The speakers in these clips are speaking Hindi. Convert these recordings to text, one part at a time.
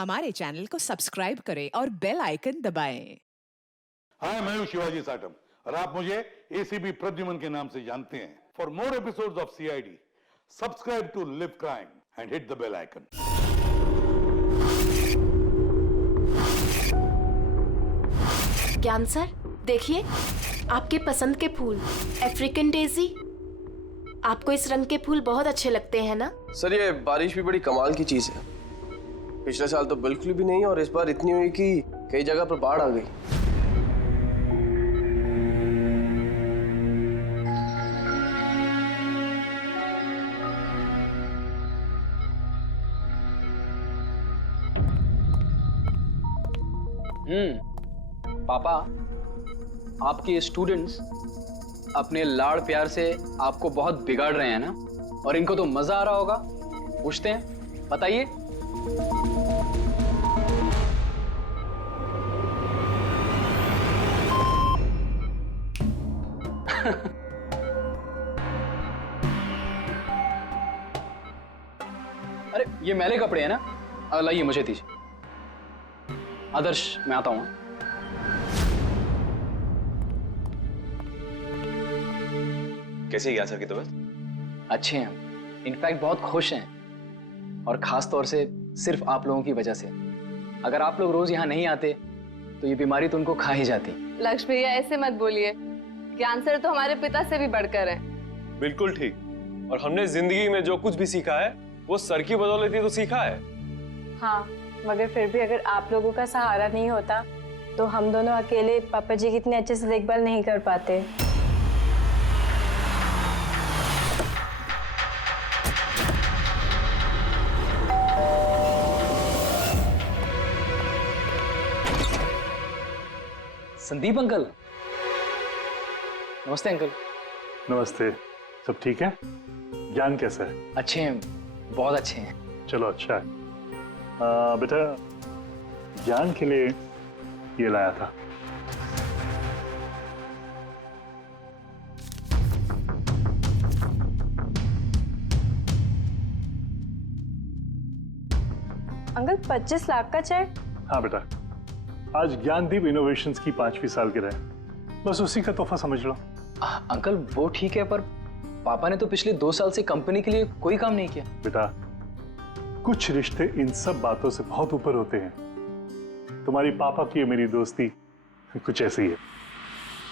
हमारे चैनल को सब्सक्राइब करें और बेल आइकन दबाएं। हाय, मैं हूं शिवाजी साटम और आप मुझे एसीपी प्रद्युमन के नाम से जानते हैं। For more episodes of CID, subscribe to Live Crime and hit the bell icon. Gyan sir, देखिए आपके पसंद के फूल, अफ्रीकन डेजी। आपको इस रंग के फूल बहुत अच्छे लगते हैं ना? सर, ये बारिश भी बड़ी कमाल की चीज है। पिछले साल तो बिल्कुल भी नहीं और इस बार इतनी हुई कि कई जगह पर बाढ़ आ गई। पापा, आपके स्टूडेंट्स अपने लाड़ प्यार से आपको बहुत बिगाड़ रहे हैं ना, और इनको तो मजा आ रहा होगा। पूछते हैं, बताइए। अरे ये मैले कपड़े हैं ना, लाइए मुझे दीजिए। आदर्श, मैं आता हूं। कैसी है ज्ञान सर की तबीयत? अच्छे हैं, इनफैक्ट बहुत खुश हैं, और खास तौर से सिर्फ आप लोगों की वजह से। अगर आप लोग रोज यहाँ नहीं आते तो ये बीमारी तो उनको खा ही जाती। लक्ष्मी भैया, ऐसे मत बोलिए। ज्ञान सर तो हमारे पिता से भी बढ़कर हैं। बिल्कुल ठीक। और हमने जिंदगी में जो कुछ भी सीखा है वो सर की बदौलत ही तो सीखा है। हाँ, मगर फिर भी अगर आप लोगों का सहारा नहीं होता तो हम दोनों अकेले पापा जी की इतने अच्छे से देखभाल नहीं कर पाते। संदीप अंकल। नमस्ते अंकल। नमस्ते। सब ठीक है? ज्ञान कैसा है? अच्छे हैं, बहुत अच्छे हैं। चलो, अच्छा है। बेटा, ज्ञान के लिए ये लाया था। अंकल, 25 लाख का चेक? हाँ बेटा, आज ज्ञानदीप इनोवेशंस की 5वीं सालगिरह है, बस उसी का तोहफा समझ लो। अंकल वो ठीक है, पर पापा ने तो पिछले 2 साल से कंपनी के लिए कोई काम नहीं किया। बेटा, कुछ रिश्ते इन सब बातों से बहुत ऊपर होते हैं। तुम्हारी पापा की मेरी दोस्ती कुछ ऐसी है।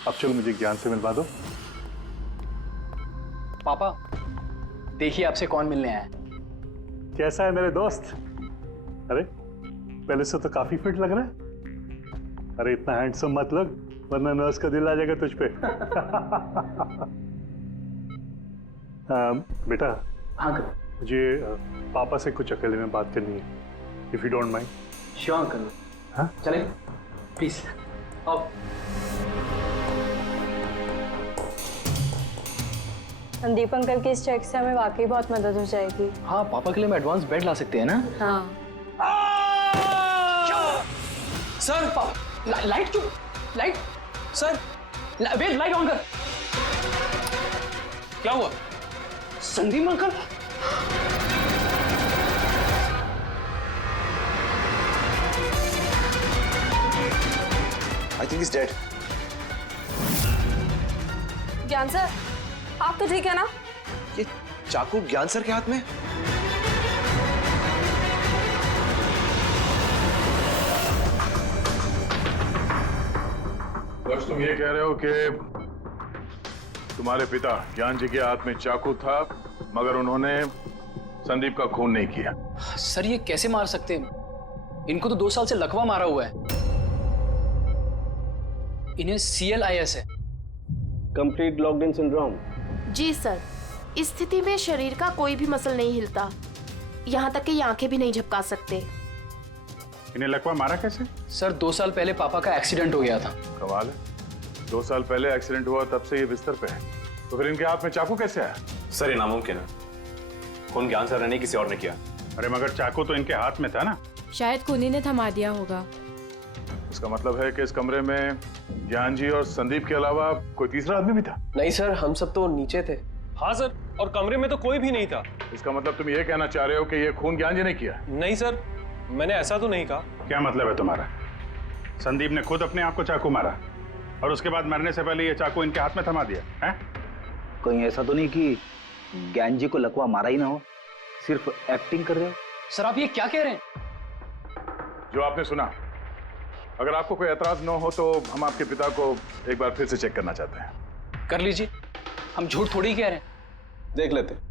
अब चलो मुझे ज्ञान से मिलवा दो। पापा, देखिए आपसे कौन मिलने आया है। कैसा है मेरे दोस्त? अरे, पहले से तो काफी फिट लग रहा है। अरे इतना हैंडसम मत लग, वरना नर्स का दिल आ जाएगा तुझ पे। बेटा। हाँ अंकल। मुझे पापा से कुछ अकेले में बात करनी है, if you don't mind. Sure uncle. हाँ, चलें प्लीज। आओ। संदीप अंकल के इस चेक से हमें वाकई बहुत मदद हो जाएगी। हाँ, पापा के लिए हम एडवांस बेड ला सकते हैं ना। हाँ। सर, लाइट क्यों? Light sir, wait, light on कर। क्या हुआ? Sandeep uncle. I think is dead. Gyan sir, आप तो ठीक है ना? ये चाकू ज्ञान सर के हाथ में? बस तुम ये कह रहे हो कि तुम्हारे पिता ज्ञान जी के हाथ में चाकू था, मगर उन्होंने संदीप का खून नहीं किया। सर, ये कैसे मार सकते हैं? इनको तो 2 साल से लकवा मारा हुआ है। इन्हें CLIS है, कंप्लीट लॉक्ड इन सिंड्रोम। जी सर, इस स्थिति में शरीर का कोई भी मसल नहीं हिलता, यहाँ तक कि आंखें भी नहीं झपका सकते। इन्हें लकवा मारा कैसे? सर 2 साल पहले पापा का एक्सीडेंट हो गया था। कमाल है, 2 साल पहले एक्सीडेंट हुआ, तब से ये बिस्तर पे है, तो फिर इनके हाथ में चाकू कैसे आया? सर, ये नामुमकिन है। खून ज्ञान सर ने नहीं, किसी और ने किया। अरे मगर चाकू तो इनके हाथ में था ना। शायद खूनी ने थमा दिया होगा। इसका मतलब है कि इस कमरे में ज्ञान जी और संदीप के अलावा कोई तीसरा आदमी भी था? नहीं सर, हम सब तो नीचे थे। हाँ सर, और कमरे में तो कोई भी नहीं था। इसका मतलब तुम ये कहना चाह रहे हो कि ये खून ज्ञान जी ने किया? नहीं सर, मैंने ऐसा तो नहीं कहा। क्या मतलब है तुम्हारा? संदीप ने खुद अपने आप को चाकू मारा और उसके बाद मरने से पहले ये चाकू इनके हाथ में थमा दिया है? कहीं ऐसा तो नहीं कि ज्ञान जी को लकवा मारा ही ना हो, सिर्फ एक्टिंग कर रहे हो? सर आप ये क्या कह रहे हैं? जो आपने सुना, अगर आपको कोई एतराज न हो तो हम आपके पिता को एक बार फिर से चेक करना चाहते हैं। कर लीजिए, हम झूठ थोड़ी कह रहे हैं। देख लेते।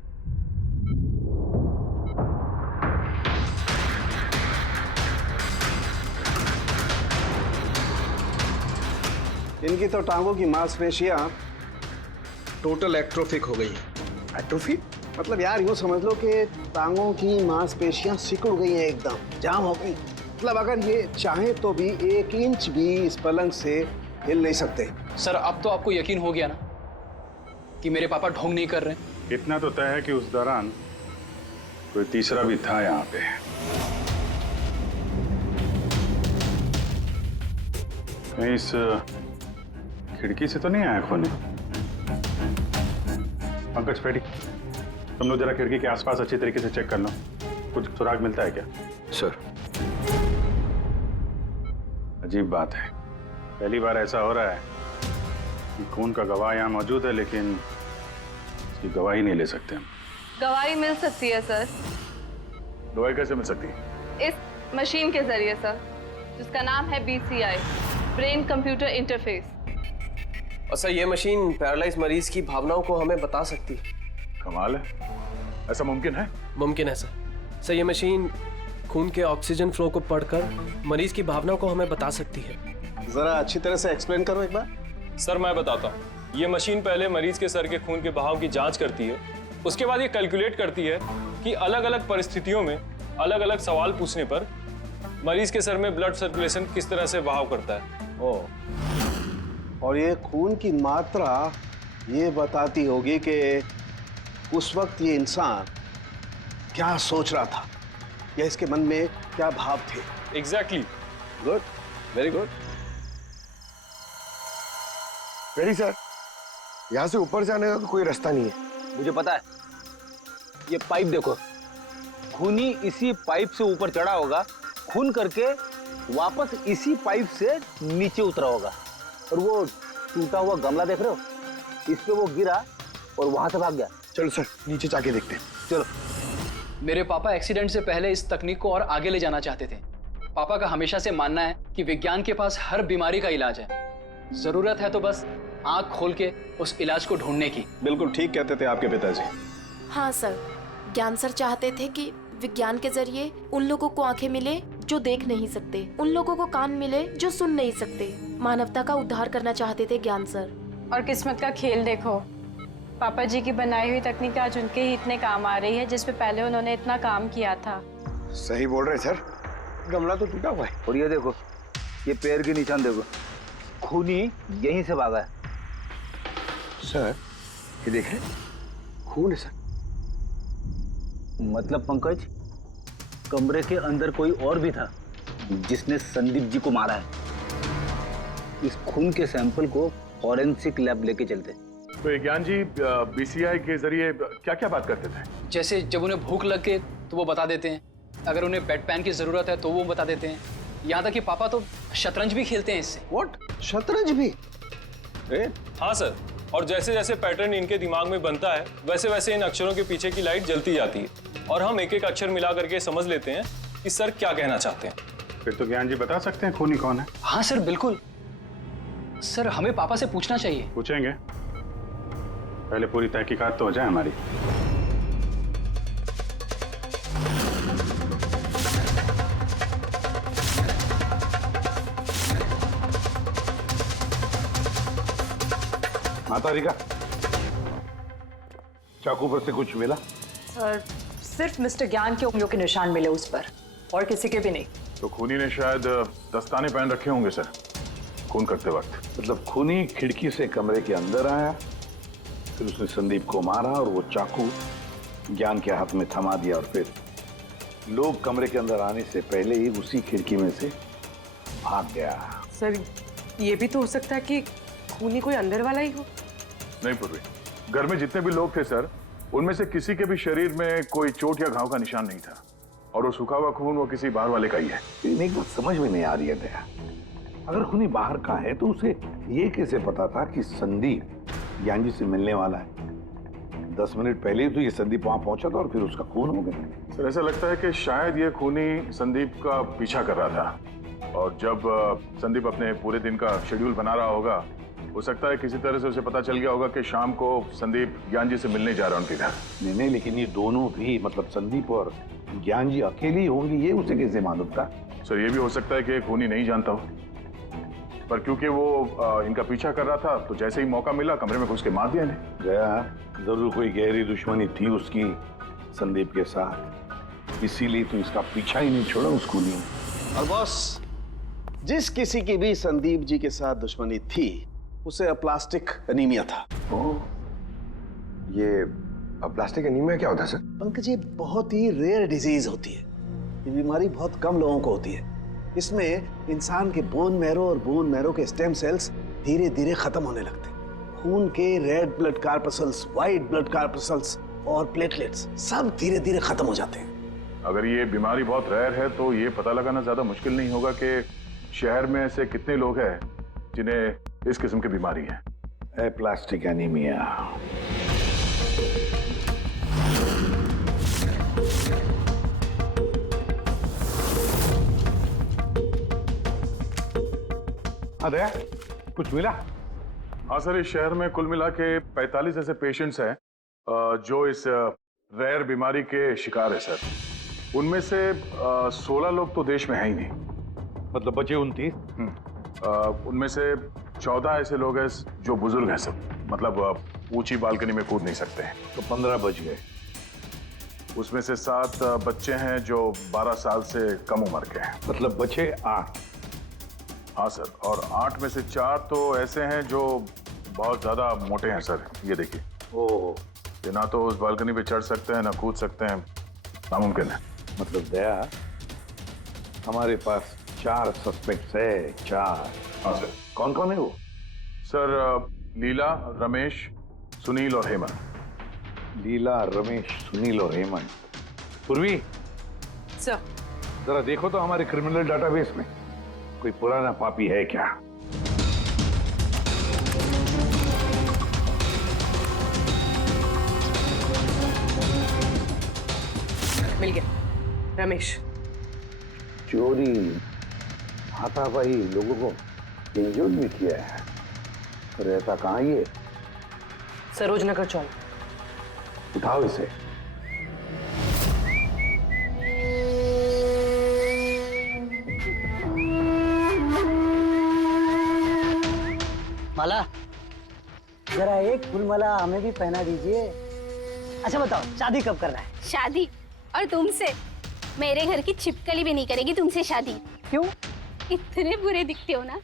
इनकी तो टांगों की मांसपेशियां टोटल एट्रोफिक हो गई हैं। एट्रोफिक मतलब यार यूं समझ लो कि टांगों की मांसपेशियां सिकुड़ गई हैं, एकदम जाम हो गई। मतलब अगर ये चाहे तो भी 1 इंच भी इस पलंग से हिल नहीं सकते। सर अब तो आपको यकीन हो गया ना कि मेरे पापा ढोंग नहीं कर रहे? इतना तो तय है कि उस दौरान कोई तीसरा भी था यहाँ पे। कहीं इस खिड़की से तो नहीं आया खून? पंकज पेटी, तुम लोग जरा खिड़की के आसपास अच्छी तरीके से चेक कर लो, कुछ सुराग मिलता है क्या? सर अजीब बात है, पहली बार ऐसा हो रहा है कि खून का गवाह यहाँ मौजूद है लेकिन इसकी गवाही नहीं ले सकते हम। गवाही मिल सकती है सर। दवाई कैसे मिल सकती है? इस मशीन के जरिए सर, जिसका नाम है BCI, ब्रेन कंप्यूटर इंटरफेस। और सर ये मशीन पैरालाइज मरीज की भावनाओं को हमें बता सकती है। कमाल है, ऐसा मुमकिन है? मुमकिन है सर। सर ये मशीन खून के ऑक्सीजन फ्लो को पढ़कर मरीज की भावनाओं को हमें बता सकती है। जरा अच्छी तरह से एक्सप्लेन करो एक बार। सर मैं बताता हूँ। ये मशीन पहले मरीज के सर के खून के बहाव की जांच करती है, उसके बाद ये कैलकुलेट करती है कि अलग अलग परिस्थितियों में अलग अलग सवाल पूछने पर मरीज के सर में ब्लड सर्कुलेशन किस तरह से बहाव करता है। और ये खून की मात्रा ये बताती होगी कि उस वक्त ये इंसान क्या सोच रहा था या इसके मन में क्या भाव थे। Exactly. Good, very good. Very sir, यहाँ से ऊपर जाने का कोई रास्ता नहीं है। मुझे पता है, ये पाइप देखो, खूनी इसी पाइप से ऊपर चढ़ा होगा, खून करके वापस इसी पाइप से नीचे उतरा होगा। और वो टूटा हुआ गमला देख रहे हो, इस पे वो गिरा और वहां से भाग गया। चलो सर नीचे जाके देखते हैं। चलो। मेरे पापा एक्सीडेंट से पहले इस तकनीक को और आगे ले जाना चाहते थे। पापा का हमेशा से मानना है कि विज्ञान के पास हर बीमारी का इलाज है, जरूरत है तो बस आंख खोल के उस इलाज को ढूंढने की। बिल्कुल ठीक कहते थे आपके पिताजी। हाँ सर, ज्ञान सर चाहते थे कि विज्ञान के जरिए उन लोगों को आंखें मिले जो देख नहीं सकते, उन लोगों को कान मिले जो सुन नहीं सकते। मानवता का उद्धार करना चाहते थे ज्ञान सर। और किस्मत का खेल देखो, पापा जी की बनाई हुई तकनीक आज उनके ही इतने काम आ रही है जिसपे पहले उन्होंने इतना काम किया था। सही बोल रहे सर, गमला तो टूटा हुआ है। और ये देखो, ये पैर के निशान देखो, खूनी यहीं से भागा है। सर ये देखें, खून है सर। मतलब पंकज, कमरे के अंदर कोई और भी था जिसने संदीप जी को मारा है। इस खून के सैंपल को फॉरेंसिक लैब लेके चलते। तो ज्ञान जी BCI के जरिए क्या क्या बात करते थे? जैसे जब उन्हें भूख लग के तो वो बता देते हैं, अगर उन्हें बेड पैन की जरूरत है तो वो बता देते हैं। यहाँ तक कि पापा तो शतरंज भी खेलते हैं इससे। व्हाट? शतरंज भी? हाँ सर, और जैसे जैसे पैटर्न इनके दिमाग में बनता है वैसे वैसे इन अक्षरों के पीछे की लाइट जलती जाती है और हम एक एक अक्षर मिला करके समझ लेते हैं कि सर क्या कहना चाहते हैं। फिर तो ज्ञान जी बता सकते हैं खूनी कौन है। हाँ सर बिल्कुल। सर हमें पापा से पूछना चाहिए। पूछेंगे, पहले पूरी तहकीकात तो हो जाए हमारी। माता रिका, चाकू पर से कुछ मिला? सर सिर्फ मिस्टर ज्ञान के उंगलियों के निशान मिले उस पर, और किसी के भी नहीं। तो खूनी ने शायद दस्ताने पहन रखे होंगे सर खून करते वक्त। मतलब खूनी खिड़की से कमरे के अंदर आया, फिर उसने संदीप को मारा और वो चाकू ज्ञान के हाथ में थमा दिया और फिर लोग कमरे के अंदर आने से पहले ही उसी खिड़की में से भाग गया। सर ये भी तो हो सकता है कि खूनी कोई अंदर वाला ही हो। नहीं पूर्वी, घर में जितने भी लोग थे सर, उनमें से किसी के भी शरीर में कोई चोट या घाव का निशान नहीं था और वो सूखा हुआ खून वो किसी बाहर वाले का ही है। लेकिन एक बात समझ में नहीं आ रही है दया, अगर खूनी बाहर का है तो उसे ये कैसे पता था कि संदीप ज्ञान जी से मिलने वाला है? 10 मिनट पहले ही तो ये संदीप वहां पहुंचा था और फिर उसका खून हो गया। सर ऐसा लगता है कि शायद ये खूनी संदीप का पीछा कर रहा था, और जब संदीप अपने पूरे दिन का शेड्यूल बना रहा होगा, हो सकता है किसी तरह से उसे पता चल गया होगा कि शाम को संदीप ज्ञान जी से मिलने जा रहा है उनके घर। नहीं, लेकिन ये दोनों भी, मतलब संदीप और ज्ञान जी अकेले ही होंगे, ये उसे कैसे मालूम था? सर ये भी हो सकता है कि खूनी नहीं जानता हो, पर क्योंकि वो इनका पीछा कर रहा था तो जैसे ही मौका मिला कमरे में घुस के मार दिया इन्हें। गया जरूर कोई गहरी दुश्मनी थी उसकी संदीप के साथ, इसीलिए तो इसका पीछा ही नहीं छोड़ा उस खूनी ने। और बॉस, जिस किसी की भी संदीप जी के साथ दुश्मनी थी उसे अप्लास्टिक एनीमिया था। ये अप्लास्टिक एनीमिया क्या होता है सर? पंकज, ये बहुत ही रेयर डिजीज होती है। ये बीमारी बहुत कम लोगों को होती है। इसमें इंसान के बोन मैरो और बोन मैरो के स्टेम सेल्स धीरे धीरे खत्म होने लगते हैं। खून के red blood corpuscles, white blood corpuscles और प्लेटलेट्स सब धीरे धीरे खत्म हो जाते हैं। अगर ये बीमारी बहुत रेयर है तो ये पता लगाना ज्यादा मुश्किल नहीं होगा कि शहर में ऐसे कितने लोग हैं जिन्हें इस किस्म की बीमारी है। Aplastic anaemia. दया, कुछ मिला? हाँ सर, इस शहर में कुल मिला के 45 ऐसे पेशेंट्स हैं जो इस रेयर बीमारी के शिकार है सर। उनमें से 16 लोग तो देश में है ही नहीं, मतलब बचे 29। उनमें से 14 ऐसे लोग हैं जो बुजुर्ग हैं सर, मतलब ऊंची बालकनी में कूद नहीं सकते हैं। तो 15 बच गए। उसमें से 7 बच्चे हैं जो 12 साल से कम उम्र के हैं, मतलब बचे 8। हाँ सर, और 8 में से 4 तो ऐसे हैं जो बहुत ज्यादा मोटे हैं सर। ये देखिए, ये ना तो उस बालकनी पे चढ़ सकते हैं ना कूद सकते हैं, नामुमकिन है। मतलब दया, हमारे पास 4 सस्पेक्ट्स है। 4? हाँ सर। कौन कौन है वो? सर लीला, रमेश, सुनील और हेमंत। लीला, रमेश, सुनील और हेमंत। पूर्वी सर, जरा देखो तो हमारे क्रिमिनल डाटाबेस में कोई पुराना पापी है क्या? मिल गया, रमेश। चोरी, हाथापाई, लोगों को इंजर्ड भी किया है। रहता कहाँ ये? सरोजनगर चौक। उठाओ इसे। माला, जरा एक फूल माला हमें भी पहना दीजिए। अच्छा बताओ, शादी कब करना है? शादी? और तुमसे? मेरे घर की छिपकली भी नहीं करेगी तुमसे शादी। क्यों? इतने बुरे दिखते हो ना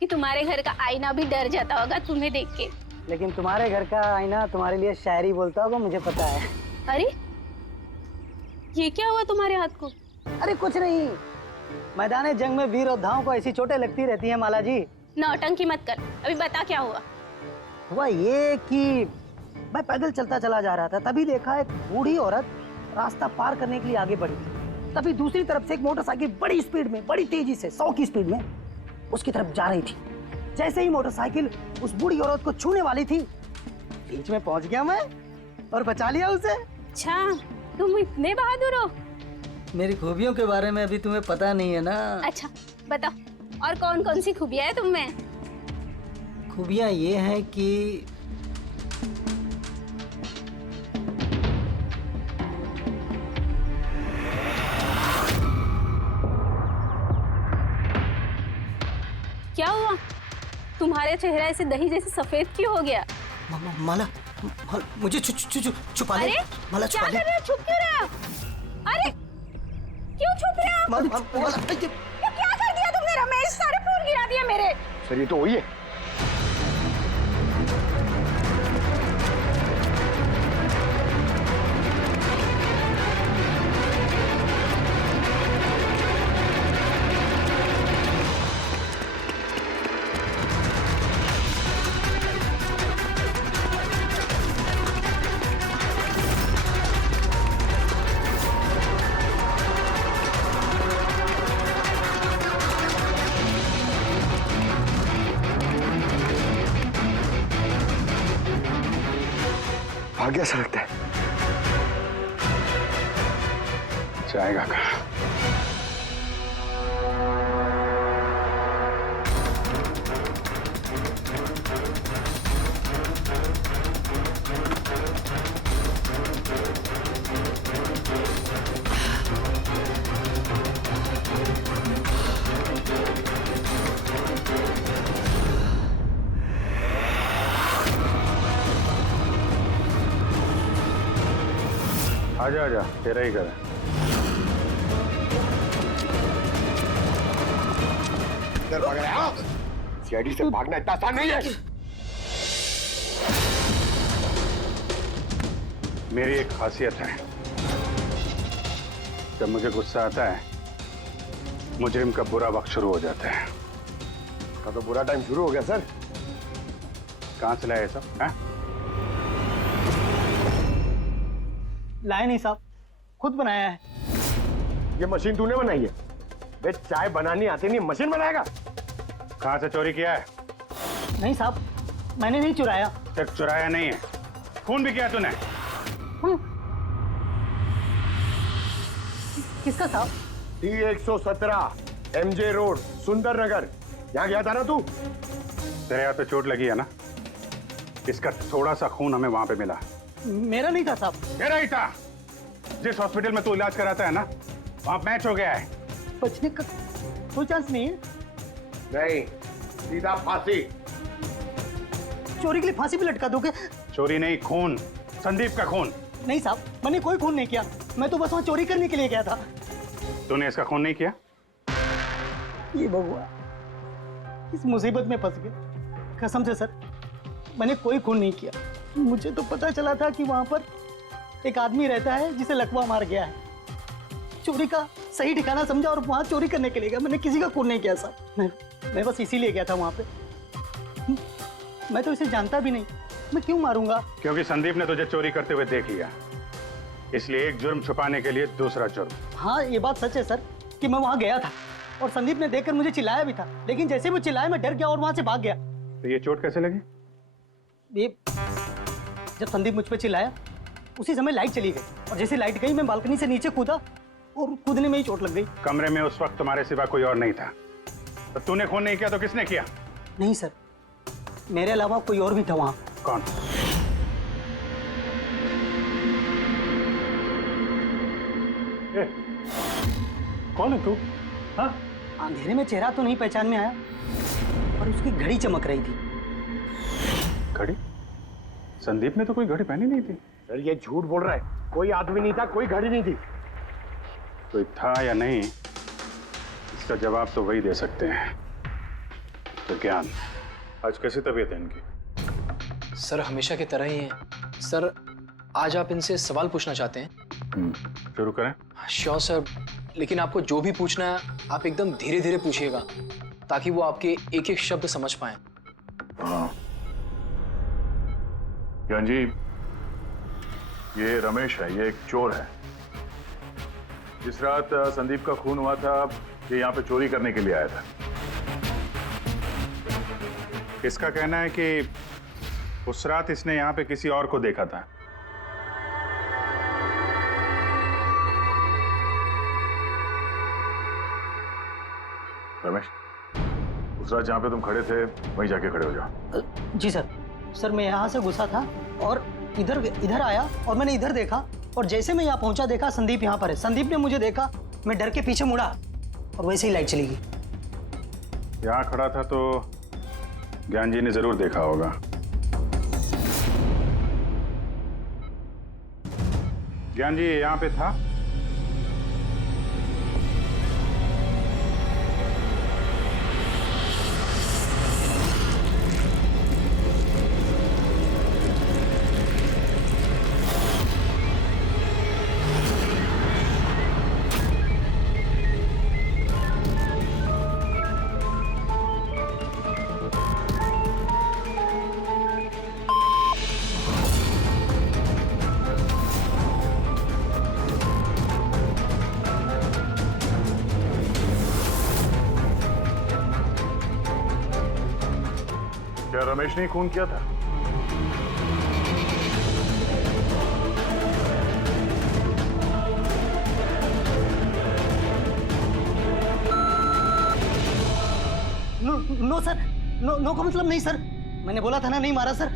कि तुम्हारे घर का आईना भी डर जाता होगा तुम्हें देख के। लेकिन तुम्हारे घर का आईना तुम्हारे लिए शायरी बोलता होगा, मुझे पता है। अरे ये क्या हुआ तुम्हारे हाथ को? अरे कुछ नहीं, मैदान जंग में वीर योद्धाओं को ऐसी चोटें लगती रहती हैं माला जी। नौटंकी मत कर, अभी बता क्या हुआ। हुआ ये कि मैं पैदल चलता चला जा रहा था, तभी देखा एक बूढ़ी औरत रास्ता पार करने के लिए आगे बढ़ी। तभी दूसरी तरफ से एक मोटरसाइकिल बड़ी स्पीड में, बड़ी तेजी से 100 की स्पीड में उसकी तरफ जा रही थी। जैसे ही मोटरसाइकिल उस बूढ़ी औरत को छूने वाली थी, बीच में पहुंच गया मैं और बचा लिया उसे। अच्छा, तुम इतने बहादुर हो। मेरी खूबियों के बारे में अभी तुम्हें पता नहीं है ना। अच्छा बताओ, और कौन कौन सी खूबियां है तुम में? खूबियां ये हैं कि क्या हुआ? तुम्हारे चेहरा ऐसे दही जैसे सफेद क्यों हो गया? माला, मुझे छुपा ले। अरे माला, क्या कर रहे हो? छुप क्यों रहे हो? अरे क्यों छुप रहे हो? ये क्या कर दिया तुमने? रमेश, सारे फूल गिरा दिया मेरे। सर ये तो वही है। भाग गया ऐसा लगता है। जाएगा कहाँ? आजा आजा, तेरा ही घर है। इधर भाग रहा है। सीआईडी से भागना इतना आसान नहीं है। मेरी एक खासियत है, जब मुझे गुस्सा आता है मुजरिम का बुरा वक्त शुरू हो जाता है। का तो बुरा टाइम शुरू हो गया सर। कहाँ से लाया ये सब? हैं? लाए नहीं साहब, खुद बनाया है। ये मशीन तूने बनाई है? बे चाय बनानी आती नहीं, मशीन बनाएगा? कहाँ से चोरी किया है? नहीं साहब, मैंने नहीं चुराया। सिर्फ चुराया नहीं है, खून भी किया तूने। किसका साहब? T117 MJ रोड सुंदर नगर, यहाँ गया था ना तू? तेरे हाथ पे चोट लगी है ना, इसका थोड़ा सा खून हमें वहां पे मिला। मेरा नहीं था साहब। तेरा ही था। जिस हॉस्पिटल में तू इलाज कराता है ना, वहां मैच हो गया है। बचने का कोई चांस नहीं है। नहीं, सीधा फांसी। चोरी के लिए फांसी भी लटका दोगे? चोरी नहीं, खून, संदीप का खून। नहीं साहब, मैंने कोई खून नहीं किया, मैं तो बस वहां चोरी करने के लिए गया था। तूने इसका खून नहीं किया? ये भगवान, इस मुसीबत में फंस गए। कसम से सर, मैंने कोई खून नहीं किया। मुझे तो पता चला था कि वहां पर एक आदमी रहता है जिसे लकवा मार गया है। चोरी का सही ठिकाना समझा और वहां चोरी करने के लिए गया। मैंने किसी का खून नहीं किया साहब। मैं बस इसीलिए गया था वहां पे। मैं तो इसे जानता भी नहीं, मैं क्यों मारूंगा? क्योंकि संदीप ने तुझे चोरी करते हुए देख लिया, इसलिए एक जुर्म छुपाने के लिए दूसरा जुर्म। हाँ, ये बात सच है सर कि मैं वहां गया था और संदीप ने देखकर मुझे चिल्लाया भी था, लेकिन जैसे वो चिल्लाया मैं डर गया और वहां से भाग गया। तो ये चोट कैसे लगी? ये जब संदीप मुझ पर चिल्लाया उसी समय लाइट चली गई और जैसे लाइट गई मैं बालकनी से नीचे कूदा और कूदने में ही चोट लग गई। कमरे में उस वक्त तुम्हारे सिवा कोई और नहीं था, तो तूने खून नहीं किया तो किसने किया? नहीं सर, मेरे अलावा कोई और भी था वहां। कौन? कौन है तू? हाँ, अंधेरे में चेहरा तो नहीं पहचान में आया, पर उसकी घड़ी चमक रही थी। घड़ी? संदीप ने तो कोई घड़ी पहनी नहीं थी। सर ये झूठ बोल रहा है, कोई आदमी नहीं था, कोई घड़ी नहीं थी। कोई था या नहीं, इसका जवाब तो वही दे सकते हैं। तो ज्ञान, आज कैसी तबीयत है इनकी? सर हमेशा की तरह ही है। सर आज आप इनसे सवाल पूछना चाहते हैं? शुरू करें। श्योर सर, लेकिन आपको जो भी पूछना है आप एकदम धीरे धीरे पूछिएगा ताकि वो आपके एक एक शब्द समझ पाए। हाँ ज्ञान जी, ये रमेश है, ये एक चोर है। जिस रात संदीप का खून हुआ था ये यहाँ पे चोरी करने के लिए आया था। इसका कहना है कि उस रात इसने यहाँ पे किसी और को देखा था। रमेश, उस रात जहाँ पे तुम खड़े थे वहीं जाके खड़े हो जाओ। जी सर। सर मैं यहाँ से घुसा था और इधर आया और मैंने इधर देखा और जैसे मैं यहाँ पहुंचा देखा संदीप यहाँ पर है। संदीप ने मुझे देखा, मैं डर के पीछे मुड़ा और वैसे ही लाइट चली गई। यहाँ खड़ा था तो ज्ञान जी ने जरूर देखा होगा। ज्ञान जी यहाँ पे था? क्या रमेश ने खून किया था? नो सर, नो का मतलब नहीं सर, मैंने बोला था ना नहीं मारा सर।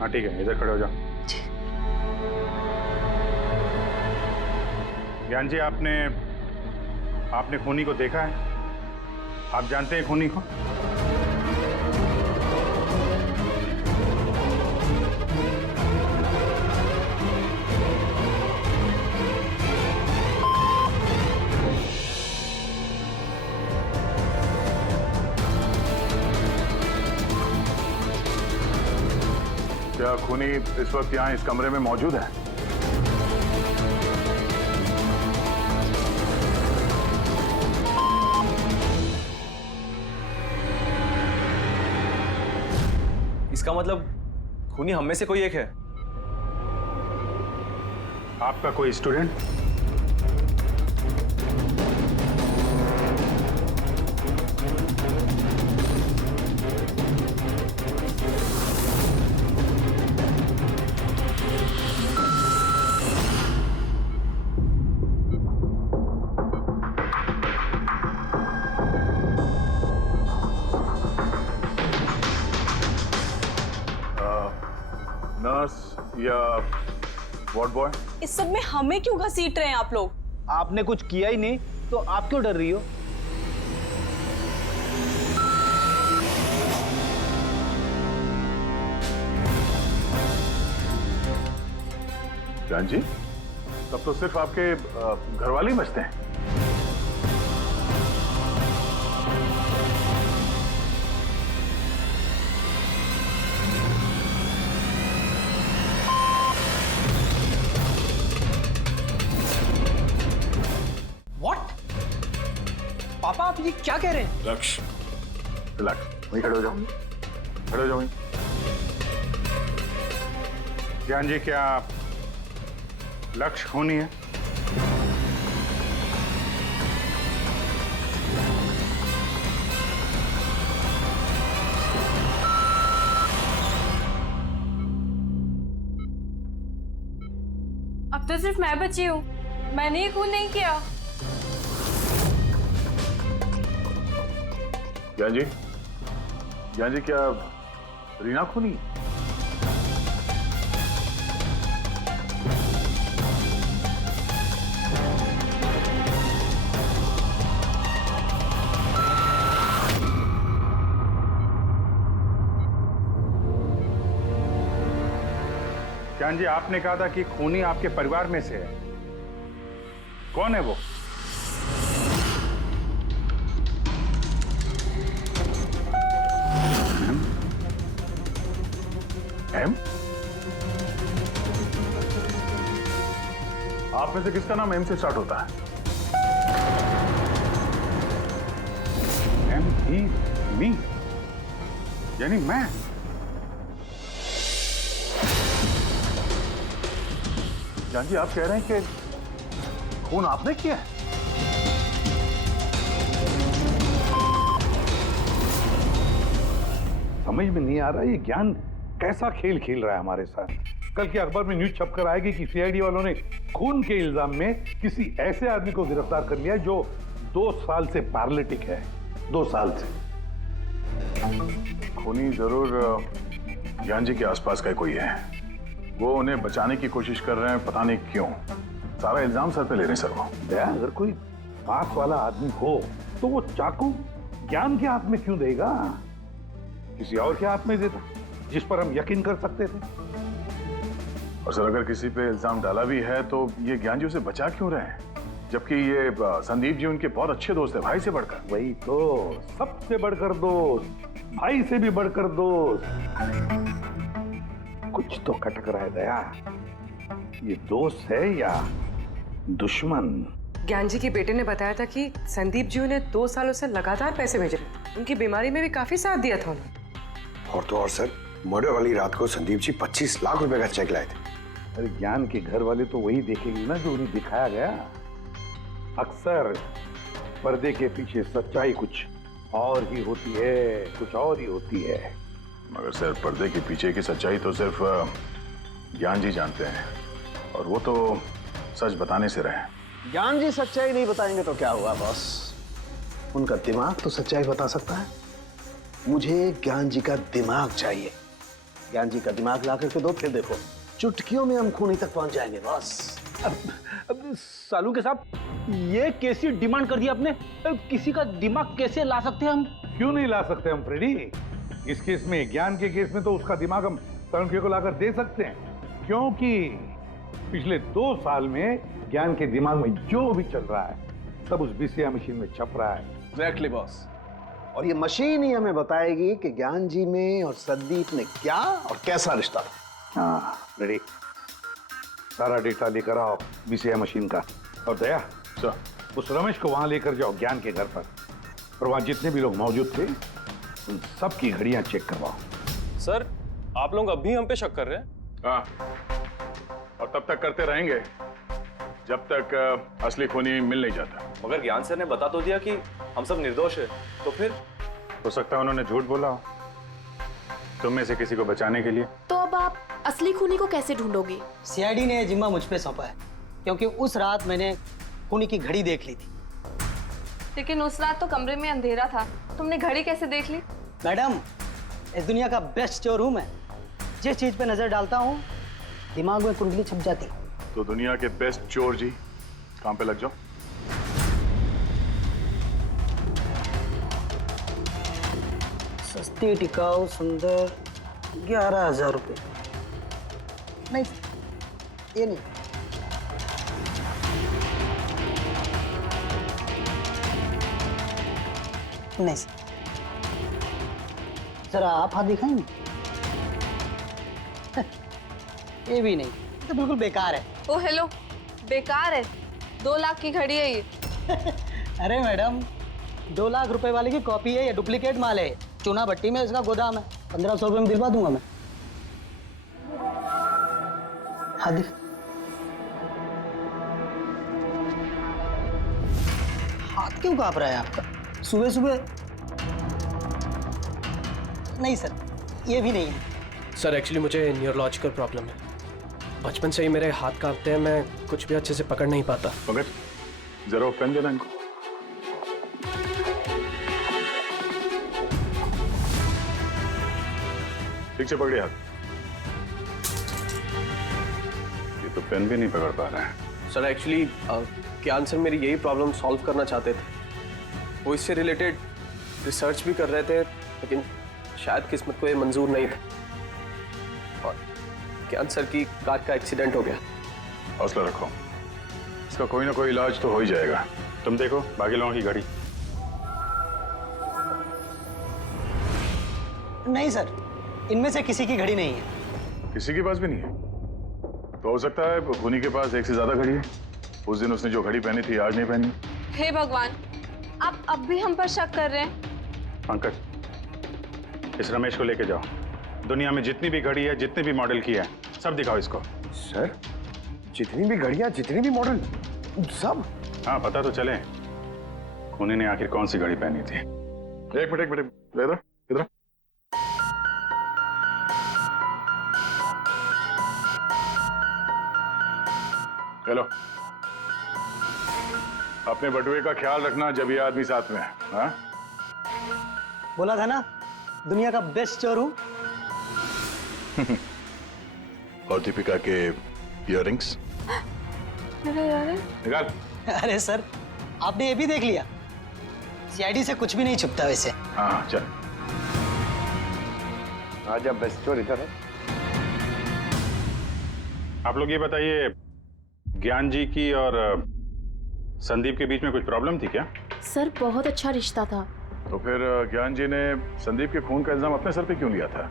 हाँ ठीक है, इधर खड़े हो जाओ। ज्ञान जी, आपने खूनी को देखा है? आप जानते हैं खूनी को? क्या खूनी इस वक्त यहाँ इस कमरे में मौजूद है? इसका मतलब खूनी हम में से कोई एक है। आपका कोई स्टूडेंट? नर्स या वार्ड बॉय? इस सब में हमें क्यों घसीट रहे हैं आप लोग? आपने कुछ किया ही नहीं तो आप क्यों डर रही हो? ज्ञान जी, तब तो सिर्फ आपके घर वाले ही बचते हैं। पापा आप ये क्या कह रहे हैं? लक्ष्य, रिलैक्स, वहीं खड़े हो जाओ, खड़े हो जाओ वहीं। ज्ञान जी, क्या लक्ष्य खूनी है? अब तो सिर्फ मैं बची हूँ, मैंने ही खून नहीं किया। ज्ञान जी, क्या रीना खूनी? ज्ञान जी, आपने कहा था कि खूनी आपके परिवार में से है। कौन है वो? एम? आप में से किसका नाम एम से स्टार्ट होता है? एम ही मी, यानी मैं। जान जी, आप कह रहे हैं कि खून आपने किया है? समझ में नहीं आ रहा ये ज्ञान कैसा खेल खेल रहा है हमारे साथ। कल के अखबार में न्यूज छपकर आएगी कि सीआईडी वालों ने खून के इल्जाम में किसी ऐसे आदमी को गिरफ्तार कर लिया जो 2 साल से पैरालिटिक है। 2 साल से। खूनी जरूर ज्ञान जी के आसपास का कोई है। वो उन्हें बचाने की कोशिश कर रहे हैं, पता नहीं क्यों। सारा इल्जाम सर पे ले रहे हैं सर वो। दया, अगर कोई पास वाला आदमी हो तो वो चाकू ज्ञान के हाथ में क्यों देगा? किसी और के हाथ में देता जिस पर हम यकीन कर सकते थे। और सर, अगर किसी पे इल्जाम डाला भी है तो ये ज्ञान जी उसे बचा क्यों रहे हैं? जबकि ये संदीप जी उनके बहुत अच्छे दोस्त है, भाई से बढ़कर। वही तो, सबसे बढ़कर दोस्त, भाई से भी बढ़कर दोस्त। कुछ तो खटक रहा है दया। ये दोस्त है या दुश्मन? ज्ञान जी के बेटे ने बताया था कि संदीप जी उन्हें 2 सालों से लगातार पैसे भेज रहे थे। उनकी बीमारी में भी काफी साथ दिया था उन्होंने। और तो और सर, मर्डर वाली रात को संदीप जी 25 लाख रुपए का चेक लाए थे। अरे ज्ञान के घर वाले तो वही देखेंगे ना जो उन्हें दिखाया गया। अक्सर पर्दे के पीछे सच्चाई कुछ और ही होती है, कुछ और ही होती है। मगर सर, पर्दे के पीछे की सच्चाई तो सिर्फ ज्ञान जी जानते हैं, और वो तो सच बताने से रहे। ज्ञान जी सच्चाई नहीं बताएंगे तो क्या हुआ बॉस? उनका दिमाग तो सच्चाई बता सकता है। मुझे ज्ञान जी का दिमाग चाहिए। ज्ञान जी का दिमाग ला करके दो, फिर देखो चुटकियों में हम खूनी तक पहुंच जाएंगे बॉस। अब सालू के साहब, ये कैसी डिमांड कर दी आपने? किसी का दिमाग कैसे ला सकते हैं हम? क्यों नहीं ला सकते हम फ्रेडी? इस केस में, ज्ञान के केस में तो उसका दिमाग हम तरुण को लाकर दे सकते हैं, क्योंकि पिछले 2 साल में ज्ञान के दिमाग में जो भी चल रहा है सब उस बीसीआई मशीन में छप रहा है। Exactly boss. और ये मशीन ही हमें बताएगी कि ज्ञान जी में और संदीप में क्या और कैसा रिश्ता था। हाँ रेडी, सारा डेटा लेकर आओ बीसीआई मशीन का। और दया सर, उस रमेश को वहां लेकर जाओ ज्ञान के घर पर, और वहां जितने भी लोग मौजूद थे उन सब की घड़ियां चेक करवाओ। सर, आप लोग अब भी हम पे शक कर रहे हैं? हाँ, और तब तक करते रहेंगे जब तक असली खूनी मिल नहीं जाता। मगर ज्ञान सर ने बता तो दिया कि हम सब निर्दोष है, तो फिर? हो सकता है उन्होंने झूठ बोला हो तुम में से किसी को बचाने के लिए। तो अब आप असली खूनी को कैसे ढूंढोगे? सीआईडी ने जिम्मा मुझ पे सौंपा है, क्योंकि उस रात मैंने खूनी की घड़ी देख ली थी। लेकिन उस रात तो कमरे में अंधेरा था, तुमने घड़ी कैसे देख ली? मैडम, इस दुनिया का बेस्ट चोर हूं मैं। जिस चीज पे नजर डालता हूं दिमाग में कुंडली छप जाती। तो दुनिया के बेस्ट चोर जी, काम पे लग जाओ। सस्ती टिकाऊ सुंदर 11,000 रुपए। नहीं, ये नहीं। नहीं जरा आप हाथ दिखाएंगे? ये भी नहीं, तो बिल्कुल बेकार है। ओ हेलो, बेकार है? 2 लाख की घड़ी है ये। अरे मैडम, 2 लाख रुपए वाले की कॉपी है, ये डुप्लीकेट माल है। चूना भट्टी में इसका गोदाम है, 1500 रुपए में दिलवा दूंगा मैं। हाँ दिख। हाथ क्यों कांप रहा है आपका सुबह सुबह? नहीं सर, ये भी नहीं है। सर एक्चुअली मुझे न्यूरोलॉजिकल प्रॉब्लम है, बचपन से ही मेरे हाथ कांपते हैं, मैं कुछ भी अच्छे से पकड़ नहीं पाता। मगर जरा पेन देना इनको। ठीक से पकड़िए हाथ। ये तो पेन भी नहीं पकड़ पा रहा है। सर एक्चुअली ज्ञान सर मेरी यही प्रॉब्लम सॉल्व करना चाहते थे, वो इससे रिलेटेड रिसर्च भी कर रहे थे, लेकिन शायद किस्मत को ये मंजूर नहीं था और ज्ञान सर की कार का एक्सीडेंट हो गया। हौसला रखो, इसका कोई ना कोई इलाज तो हो ही जाएगा। तुम देखो बाकी लोगों की घड़ी। नहीं सर, इनमें से किसी की घड़ी नहीं है। किसी के पास भी नहीं है? तो हो सकता है खूनी के पास एक से ज्यादा घड़ी है। उस दिन उसने जो घड़ी पहनी थी आज नहीं पहनी। हे भगवान, आप अब भी हम पर शक कर रहे हैं? पंकज, इस रमेश को लेके जाओ। दुनिया में जितनी भी घड़ी है, जितने भी मॉडल की है, सब दिखाओ इसको। सर, जितनी भी घड़ियां, जितने भी मॉडल, सब? हाँ, पता तो चले खूनी ने आखिर कौन सी घड़ी पहनी थी। एक मिनट इधर इधर। हेलो, अपने बटुए का ख्याल रखना जब ये आदमी साथ में है। हाँ? बोला था ना, दुनिया का बेस्ट चोर हूं। और दीपिका के इयररिंग्स निकाल। अरे सर, आपने ये भी देख लिया? सीआईडी से कुछ भी नहीं छुपता वैसे। हाँ चल। आज अब बेस्ट चोर इधर है। आप लोग ये बताइए, ज्ञान जी की और संदीप के बीच में कुछ प्रॉब्लम थी क्या? सर बहुत अच्छा रिश्ता था। तो फिर ज्ञान जी ने संदीप के खून का इल्जाम अपने सर पे क्यों लिया था?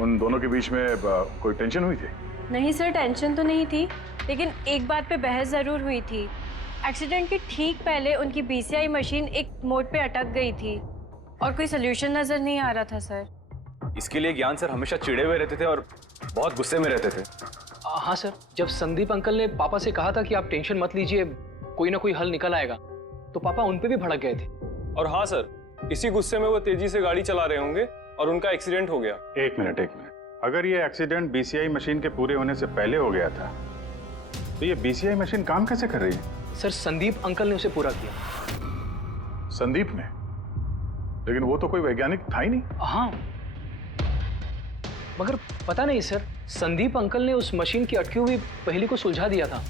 उन दोनों के बीच में कोई टेंशन हुई थी? नहीं सर, टेंशन तो नहीं थी, लेकिन एक बात पे बहस जरूर हुई थी। एक्सीडेंट के ठीक पहले उनकी बीसीआई मशीन एक मोड़ पे अटक गई थी और कोई सोल्यूशन नजर नहीं आ रहा था सर। इसके लिए ज्ञान सर हमेशा चिढ़े हुए रहते थे और बहुत गुस्से में रहते थे। हाँ सर, जब संदीप अंकल ने पापा से कहा था कि आप टेंशन मत लीजिए, कोई ना कोई हल निकल आएगा, तो पापा उन पे भी भड़क गए थे। और हाँ सर, इसी गुस्से में वो तेजी से गाड़ी चला रहे होंगे और उनका एक्सीडेंट हो गया। एक मिनट। अगर ये एक्सीडेंट बीसीआई मशीन के पूरे होने से पहले हो गया था, तो ये बीसीआई मशीन काम कैसे कर रही है? सर संदीप अंकल ने उसे पूरा किया। संदीप ने? लेकिन वो तो कोई वैज्ञानिक था ही नहीं। हाँ, मगर पता नहीं सर, संदीप अंकल ने उस मशीन की अटकी हुई पहेली को सुलझा दिया था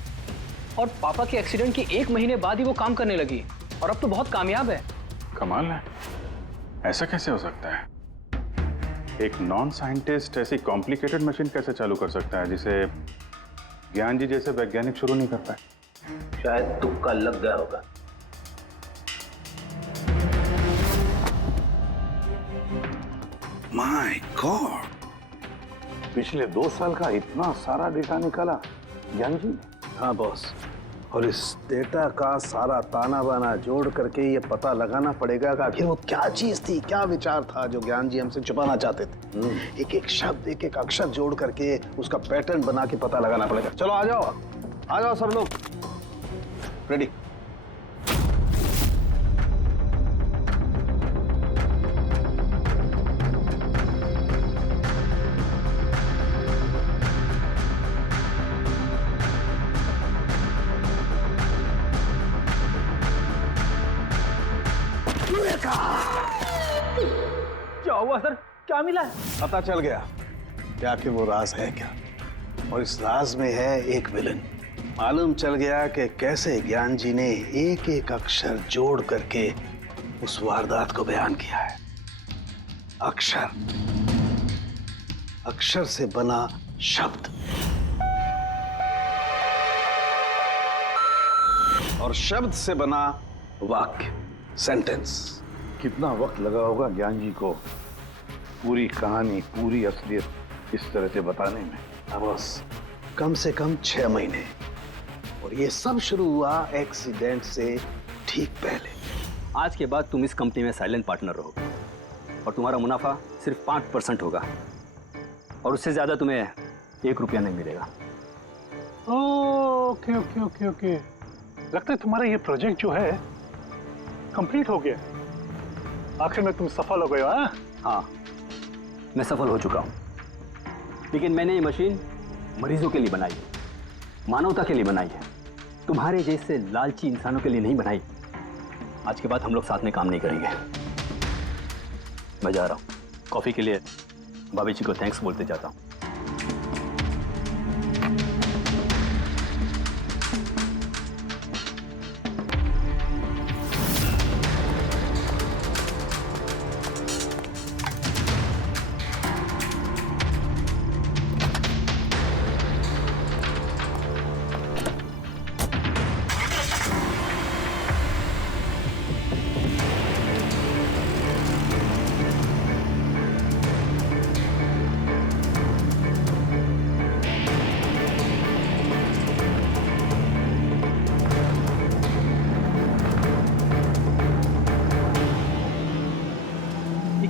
और पापा के एक्सीडेंट के 1 महीने बाद ही वो काम करने लगी और अब तो बहुत कामयाब है। कमाल है, ऐसा कैसे हो सकता है? एक नॉन साइंटिस्ट ऐसी कॉम्प्लिकेटेड मशीन कैसे चालू कर सकता है जिसे ज्ञान जी जैसे वैज्ञानिक शुरू नहीं कर पाए? शायद तुक्का लग गया होगा। माय गॉड, पिछले 2 साल का इतना सारा डेटा निकाला ज्ञान जी ने। हाँ बॉस, और इस डेटा का सारा ताना बाना जोड़ करके ये पता लगाना पड़ेगा कि आखिर वो क्या चीज थी, क्या विचार था जो ज्ञान जी हमसे छुपाना चाहते थे। एक एक शब्द, एक एक अक्षर जोड़ करके उसका पैटर्न बना के पता लगाना पड़ेगा। चलो आ जाओ सब लोग, रेडी। क्या हुआ सर, क्या मिला? पता चल गया कि आखिर वो राज है क्या, और इस राज में है एक विलन। मालूम चल गया कि कैसे ज्ञान जी ने एक एक अक्षर जोड़ करके उस वारदात को बयान किया है। अक्षर से बना शब्द और शब्द से बना वाक्य, सेंटेंस। कितना वक्त लगा होगा ज्ञान जी को पूरी कहानी, पूरी असलियत इस तरह से बताने में? बस कम से कम 6 महीने, और ये सब शुरू हुआ एक्सीडेंट से ठीक पहले। आज के बाद तुम इस कंपनी में साइलेंट पार्टनर रहोगे और तुम्हारा मुनाफा सिर्फ 5% होगा और उससे ज्यादा तुम्हें 1 रुपया नहीं मिलेगा। ओके ओके ओके ओके, लगता है तुम्हारा ये प्रोजेक्ट जो है कंप्लीट हो गया। आखिर में तुम सफल हो गए हो। हाँ, मैं सफल हो चुका हूँ, लेकिन मैंने ये मशीन मरीजों के लिए बनाई है, मानवता के लिए बनाई है, तुम्हारे जैसे लालची इंसानों के लिए नहीं बनाई। आज के बाद हम लोग साथ में काम नहीं करेंगे। मैं जा रहा हूँ, कॉफी के लिए भाभी जी को थैंक्स बोलते जाता हूँ।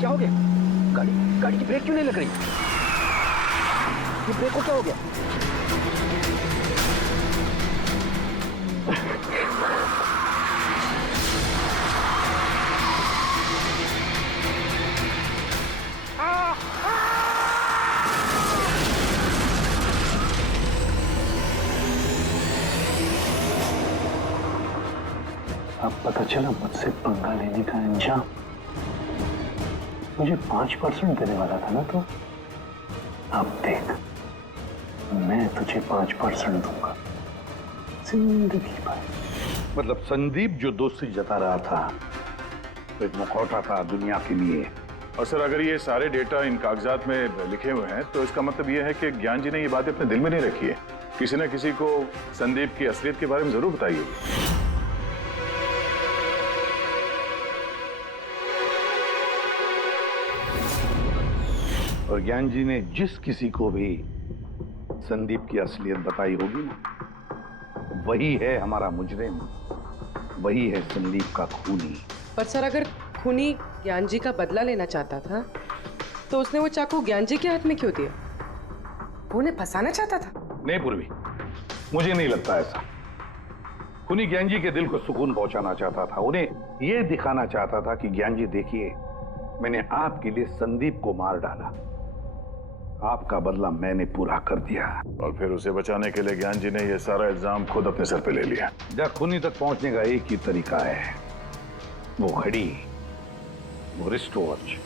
क्या हो गया? गाड़ी की ब्रेक क्यों नहीं लग रही? ये ब्रेक को क्या हो गया? अब पता चला मुझसे पंगा लेने का अंजाम। मुझे 5% देने वाला था ना, तो अब देख, मैं तुझे 5% दूंगा जिंदगी भर। मतलब संदीप जो दोस्ती जता रहा था तो एक मुखौटा था दुनिया के लिए। और सर, अगर ये सारे डेटा इन कागजात में लिखे हुए हैं तो इसका मतलब ये है कि ज्ञान जी ने ये बातें अपने दिल में नहीं रखी है। किसी न किसी को संदीप की असलियत के बारे में जरूर बताई होगी। और ज्ञान जी ने जिस किसी को भी संदीप की असलियत बताई होगी ना, वही है हमारा मुजरिम, वही है संदीप का खूनी। पर सर, अगर खूनी ज्ञान जी का बदला लेना चाहता था तो उसने वो चाकू ज्ञान जी के हाथ में क्यों दिया? वो उन्हें फंसाना चाहता था? नहीं पूर्वी, मुझे नहीं लगता ऐसा। खूनी ज्ञान जी के दिल को सुकून पहुंचाना चाहता था, उन्हें यह दिखाना चाहता था कि ज्ञान जी देखिए, मैंने आपके लिए संदीप को मार डाला, आपका बदला मैंने पूरा कर दिया। और फिर उसे बचाने के लिए ज्ञान जी ने यह सारा इल्जाम खुद अपने सर पे ले लिया। जब खूनी तक पहुंचने का एक ही तरीका है, वो घड़ी वो रिस्ट वॉच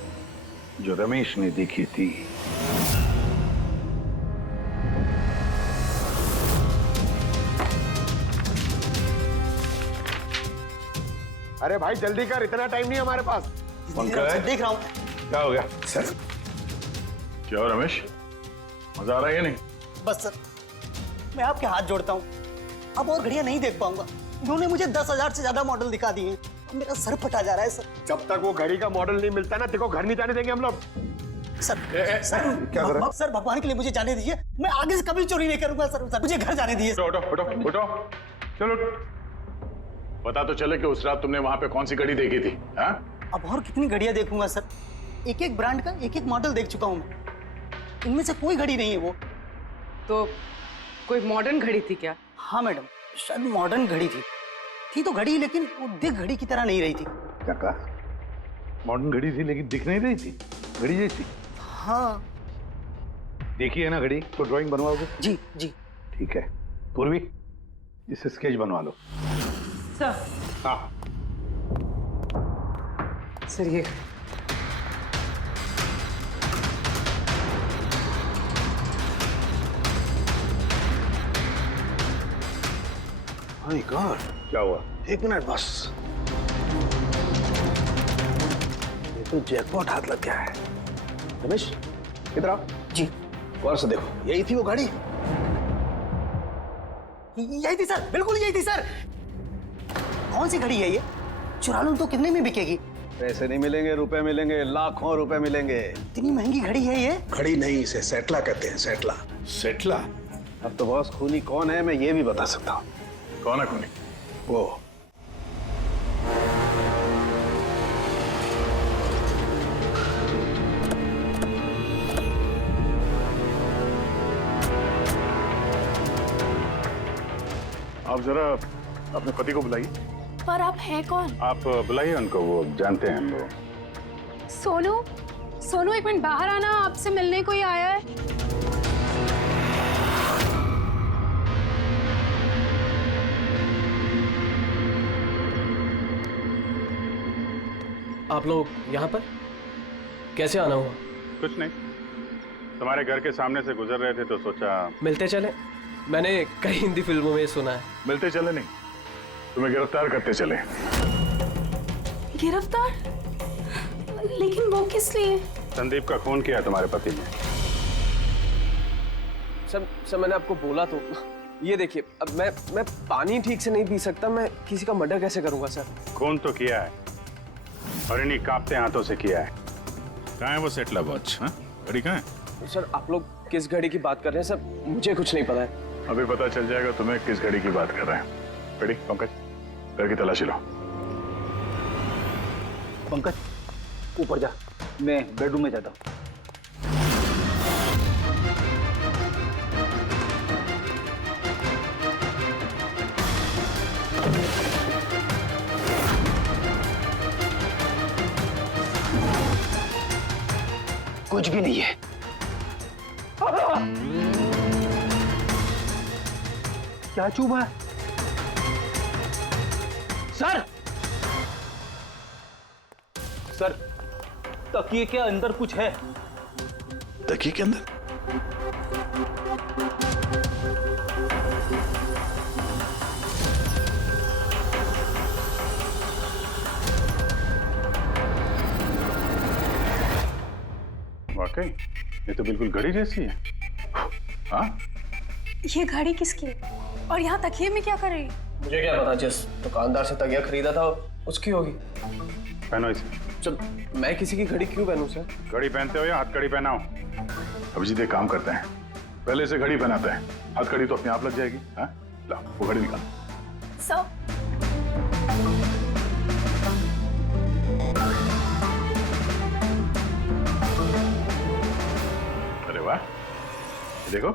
जो रमेश ने देखी थी। अरे भाई जल्दी कर, इतना टाइम नहीं है हमारे पास। देख रहा हूँ। क्या हो गया सर? क्या हो रमेश, मजा आ रहा है या नहीं? बस सर, मैं आपके हाथ जोड़ता हूँ, अब और घड़ियां नहीं देख पाऊंगा। इन्होंने मुझे 10,000 से ज्यादा मॉडल दिखा दिए हैं, मेरा सर फटा जा रहा है सर। जब तक वो घड़ी का मॉडल नहीं मिलता ना, देखो घर नहीं जाने देंगे हम लोग। सर क्या कर रहा है? सर भगवान के लिए मुझे जाने दीजिए, मैं आगे से कभी चोरी नहीं करूंगा सर, मुझे घर जाने दीजिए। उठो उठो उठो उठो, चलो पता तो चले कि उस रात तुमने वहां पे कौन सी घड़ी देखी थी। हाँ? अब और कितनी घड़ियां देखूंगा सर, एक एक ब्रांड का एक एक मॉडल देख चुका हूँ मैं, इनमें से कोई घड़ी नहीं है वो। तो कोई मॉडर्न घड़ी थी क्या? हाँ मैडम, शायद मॉडर्न घड़ी थी तो घड़ी, लेकिन वो दिख घड़ी की तरह नहीं रही थी। क्या कहा? मॉडर्न घड़ी थी लेकिन दिख नहीं रही थी, घड़ी जैसी। हाँ देखी है ना घड़ी, तो ड्राइंग बनवाओगे? जी जी ठीक है। पूर्वी, इसे स्केच बनवा लो। सर। हाँ सर ये माय गॉड, क्या हुआ? 1 मिनट बस, ये तो जैकपॉट हाथ लग गया है। रमेश इधर आओ। जी। गौर से देखो, यही थी वो गाड़ी? यही थी सर, बिल्कुल यही थी सर। कौन सी घड़ी है ये? चुरा लूं तो कितने में बिकेगी? पैसे नहीं मिलेंगे, रुपए मिलेंगे, लाखों रुपए मिलेंगे। इतनी महंगी घड़ी है ये? घड़ी नहीं, इसे सेटला कहते हैं, सेटला। सेटला? अब तो बॉस खूनी कौन है मैं ये भी बता सकता हूँ। कौन है खूनी? वो आप जरा अपने पति को बुलाइए। पर आप हैं कौन? आप बुलाइए उनको, वो जानते हैं हम लोग। सोनू, सोनू एक मिनट बाहर आना, आपसे मिलने कोई आया है। आप लोग यहाँ पर कैसे आना हुआ? कुछ नहीं, तुम्हारे घर के सामने से गुजर रहे थे तो सोचा मिलते चले। मैंने कई हिंदी फिल्मों में सुना है। मिलते चले नहीं, तुम्हें गिरफ्तार करते चले। गिरफ्तार? लेकिन वो किस लिए? संदीप का खून किया तुम्हारे पति ने। सर मैंने आपको बोला तो, ये देखिए, अब मैं पानी ठीक से नहीं पी सकता, मैं किसी का मर्डर कैसे करूंगा सर? खून तो किया है और इन्हीं कांपते हाथों से किया है। कहाँ है वो सेटला वॉच? घड़ी कहाँ है? सर आप लोग किस घड़ी की बात कर रहे हैं सर? मुझे कुछ नहीं पता है। अभी पता चल जाएगा तुम्हें किस घड़ी की बात कर रहे हैं। घड़ी, पंकज घर की तलाशी लो। पंकज ऊपर जा, मैं बेडरूम में जाता हूँ। कुछ भी नहीं है। क्या चुभा है? सर, सर तकिए के अंदर कुछ है। तकिए के अंदर? वाकई ये तो बिल्कुल घड़ी जैसी है। हाँ, ये घड़ी किसकी है? और यहाँ तकिए में क्या कर रही है? मुझे क्या पता, जिस दुकानदार से तकिया खरीदा था उसकी होगी। पहनो इसे। चल, मैं किसी की घड़ी क्यों पहनूं सर? घड़ी पहनते हो या हथकड़ी पहनाओ? अभिजीत एक काम करते हैं, पहले से घड़ी पहनाते हैं, हथकड़ी तो अपने आप लग जाएगी। हाँ, ला वो घड़ी निकाल। सर, अरे वाह, ये देखो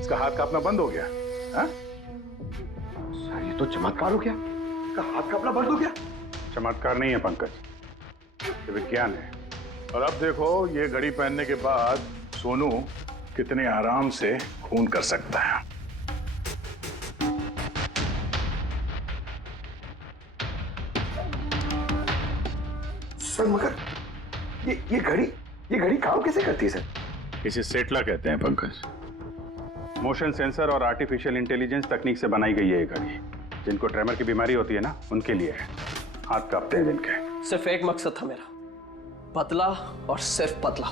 इसका हाथ कांपना बंद हो गया। हाँ? सर ये तो चमत्कार हो गया, इसका हाथ कांपना बंद हो गया। चमत्कार नहीं है पंकज, ये विज्ञान है। और अब देखो ये घड़ी पहनने के बाद सोनू कितने आराम से खून कर सकता है। सर मगर ये घड़ी काम कैसे करती है सर? इसे सेटला कहते हैं पंकज। मोशन सेंसर और आर्टिफिशियल इंटेलिजेंस तकनीक से बनाई गई है ये घड़ी। जिनको ट्रेमर की बीमारी होती है ना, उनके लिए है। हाथ कांपते हैं जिनके। सिर्फ एक मकसद था मेरा, पतला और सिर्फ पतला।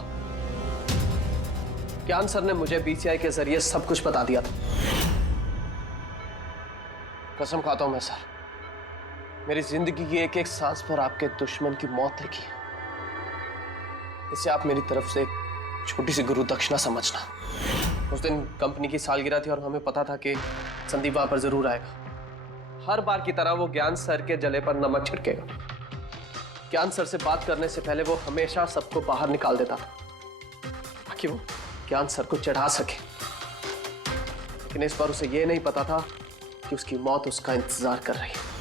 ज्ञान सर ने मुझे बीसीआई के जरिए सब कुछ बता दिया था। कसम खाता हूं मैं सर, मेरी जिंदगी की एक एक सांस पर आपके दुश्मन की मौत लिखी है। इसे आप मेरी तरफ से एक छोटी सी गुरु दक्षिणा समझना। उस दिन कंपनी की सालगिरह थी और हमें पता था कि संदीप वहां पर जरूर आएगा। हर बार की तरह वो ज्ञान सर के जले पर नमक छिड़केगा। ज्ञान सर से बात करने से पहले वो हमेशा सबको बाहर निकाल देता था ताकि वो ज्ञान सर को चढ़ा सके। लेकिन इस बार उसे यह नहीं पता था कि उसकी मौत उसका इंतजार कर रही है।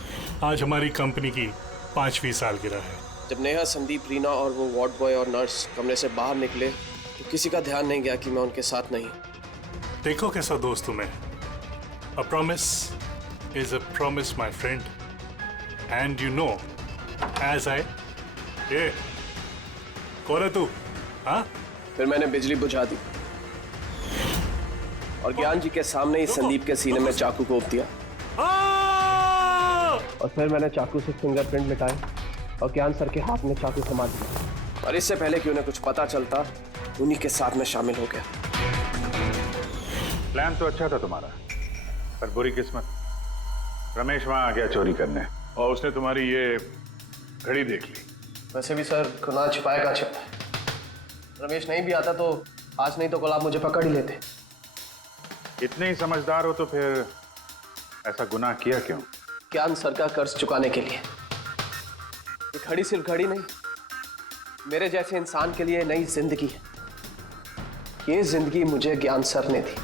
आज हमारी कंपनी की 5वीं सालगिरह है। जब नेहा, संदीप, रीना और वो वार्ड बॉय और नर्स कमरे से बाहर निकले तो किसी का ध्यान नहीं गया कि मैं उनके साथ नहीं। देखो कैसा दोस्त हूं मैं। A promise is a promise, my friend. And you know, as I... ये कौन है तू? हाँ? फिर मैंने बिजली बुझा दी और ज्ञान जी के सामने ही संदीप के सीने में चाकू घोंप दिया। और फिर मैंने चाकू से फिंगरप्रिंट मिटाए और ज्ञान सर के हाथ में चाकू थमा दिया। और इससे पहले कि उन्हें कुछ पता चलता, उन्हीं के साथ में शामिल हो गया। प्लान तो अच्छा था तुम्हारा, पर बुरी किस्मत, रमेश वहां आ गया चोरी करने और उसने तुम्हारी ये घड़ी देख ली। वैसे भी सर, गुनाह छिपाए का छिपा है। रमेश नहीं भी आता तो आज नहीं तो कल आप मुझे पकड़ ही लेते। इतने ही समझदार हो तो फिर ऐसा गुनाह किया क्यों? ज्ञान सर का कर्ज चुकाने के लिए। ये घड़ी सिर्फ घड़ी नहीं, मेरे जैसे इंसान के लिए नई जिंदगी है। ये जिंदगी मुझे ज्ञान सर ने दी।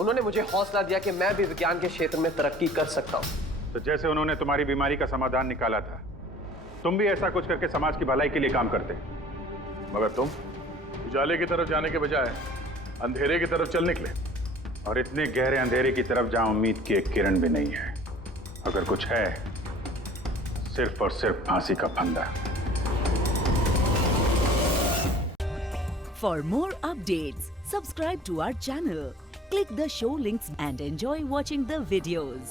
उन्होंने मुझे हौसला दिया कि मैं भी विज्ञान के क्षेत्र में तरक्की कर सकता हूं। तो जैसे उन्होंने तुम्हारी बीमारी का समाधान निकाला था, तुम भी ऐसा कुछ करके समाज की भलाई के लिए काम करते। मगर तुम उजाले की तरफ जाने के बजाय अंधेरे की तरफ चल निकले, और इतने गहरे अंधेरे की तरफ जहां उम्मीद की एक किरण भी नहीं है। अगर कुछ है, सिर्फ और सिर्फ फांसी का फंदा। For more updates, subscribe to our channel, click the show links and enjoy watching the videos.